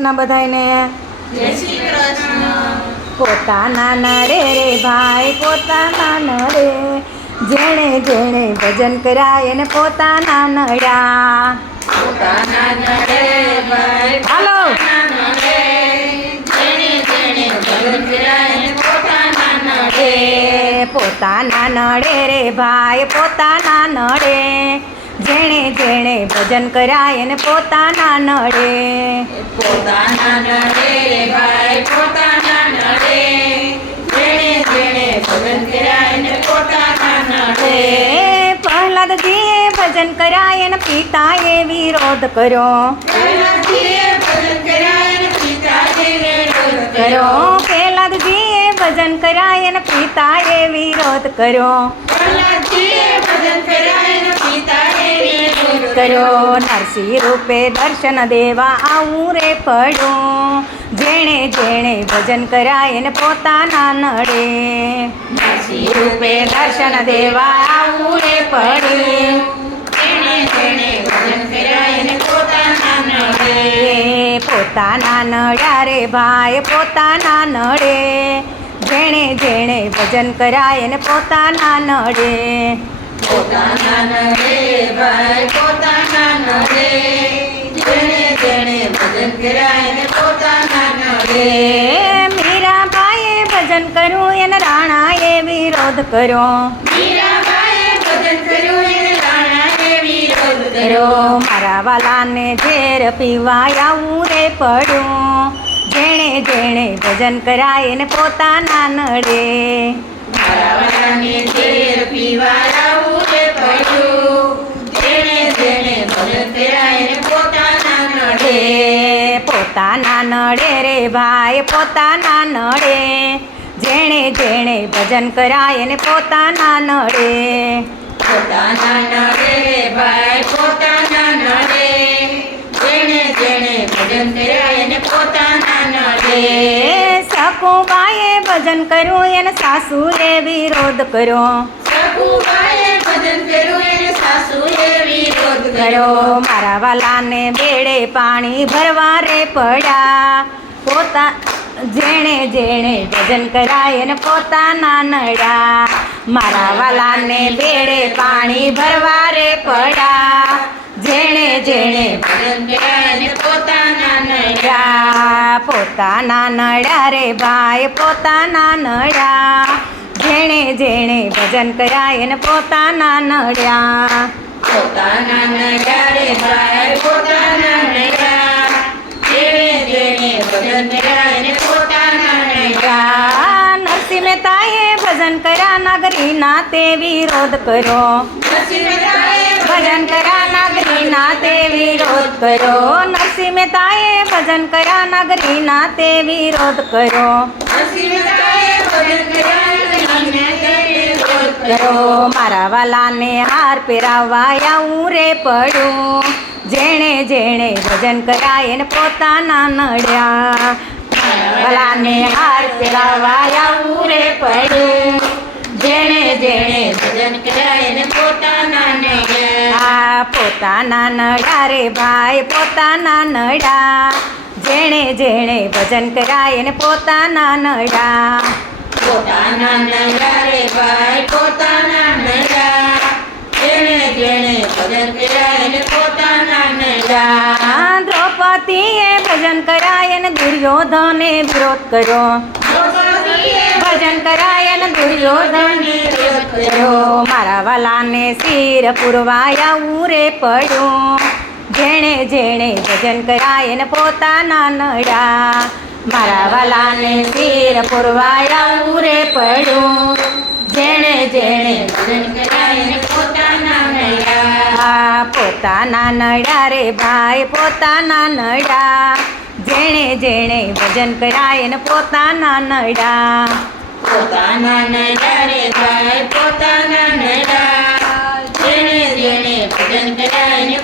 ના બધાયને? જય પોતાના નડે રે ભાઈ પોતાના નડે જેણે જેણે ભજન કરાય એને પોતાના નડ્યા. હાલો. પોતાના નડે રે ભાઈ પોતાના નડે. જેણે જેણે ભજન કરાય ને પોતાના નડે. પોતાના નડે ભાઈ પોતાના નડે. જેણે જેણે ભજન કરાય ને પોતાના નડે. પ્રહલાદજીએ ભજન કરાય ને પિતાએ વિરોધ કર્યો. કરાય પ્રહલાદજીએ ભજન કરાય ને પિતાએ વિરોધ કર્યો. પ્રહલાદજીએ ભજન કરાય ને પિતાજીને વિરોધ કર્યો, નરસિંહ રૂપે દર્શન દેવા આવું રે પડ્યું. જેણે જેણે ભજન કરાય એને પોતાના નડે. નરસિંહ રૂપે દર્શન દેવા આવું રે પડ્યું. પોતાના નડે. નડ્યા રે ભાઈ, પોતાના નડે. જેણે જેણે ભજન કરાય એને પોતાના નડે. પોતાના ભજન કરાય ને મીરાબાઈએ ભજન કર્યું એને રાણાએ વિરોધ કર્યો મીરાબાઈએ ભજન કર્યું એને રાણાએ વિરોધ કર્યો મારા વાલાને ઝેર પીવાય આવું રે પડ્યું જેણે જેણે ભજન કરાય ને પોતાના નડે મારા વાલાને પોતાના નડે રે ભાઈ પોતાના નડે જેણે જેણે ભજન કરાય એને પોતાના નડે પોતાના નડે ભાઈ પોતાના નડે જેણે જેણે ભજન કરાય ને પોતાના નડે સકુબાએ ભજન કર્યું એને સાસુએ વિરોધ કર્યો. સકુબાએ ભજન કર્યું કર્યો મારા વાલાને બેડે પાણી ભરવા રે પડ્યા પોતા જેણે જેણે ભજન કરાય ને પોતાના નડ્યા મારા વાલાને બેડે પાણી ભરવા રે પડ્યા જેણે જેણે પોતાના નડા. પોતાના નડ્યા રે ભાઈ, પોતાના નડ્યા જેણે જેણે ભજન કરાય એને પોતાના નડ્યા. પોતાના નડ્યા રે ભાઈ પોતાના નડ્યા. જેણે જેણે ભજન કરાય ને પોતાના નડ્યા. નરસિંહ મહેતાએ ભજન કર્યા નાગરીના તે વિરોધ કર્યો. ભજન કર્યા નાગરીના તે વિરોધ કર્યો. નરસિંહ મહેતાએ ભજન કર્યા નાગરીના તે વિરોધ કર્યો. ભજન કર્યા નરસિંહતાએ વિરોધ કર્યો મારા વાલાને હાર પહેરાવવા આવું રે પડું જેણે જેણે ભજન કરાય ને પોતાના નડ્યા. વાલાને હાર પહેરાવવા આવું રે પડું જેણે જેણે ભજન કરાય ને પોતાના નડ્યા. પોતાના નડ્યા રે ભાઈ પોતાના નડ્યા. જેણે જેણે ભજન કરાય ને પોતાના નડ્યા. પોતાના નડ્યા રે ભાઈ પોતાના નડ્યા જેણે જેણે ભજન કર્યા એને પોતાના નડ્યા દ્રૌપદીએ ભજન કરાય અને દુર્યોધને વિરોધ કર્યો. ભજન કરાય ને દુર્યોધને વિરોધ કર્યો. મારા વાલાને શિર પુરવાયા ઉરે પડ્યો. જેણે જેણે ભજન કરાય ને પોતાના નડ્યા મારા વાલાને શીર પુરવાયા ઉરે પડ્યું. જેણે જેણે પોતાના નડા પોતાના નડા રે ભાઈ, પોતાના નડા જેણે જેણે ભજન કરાય ને પોતાના નડા પોતાના નડા રે ભાઈ, પોતાના નડા જેણે જેણે ભજન કરાય ને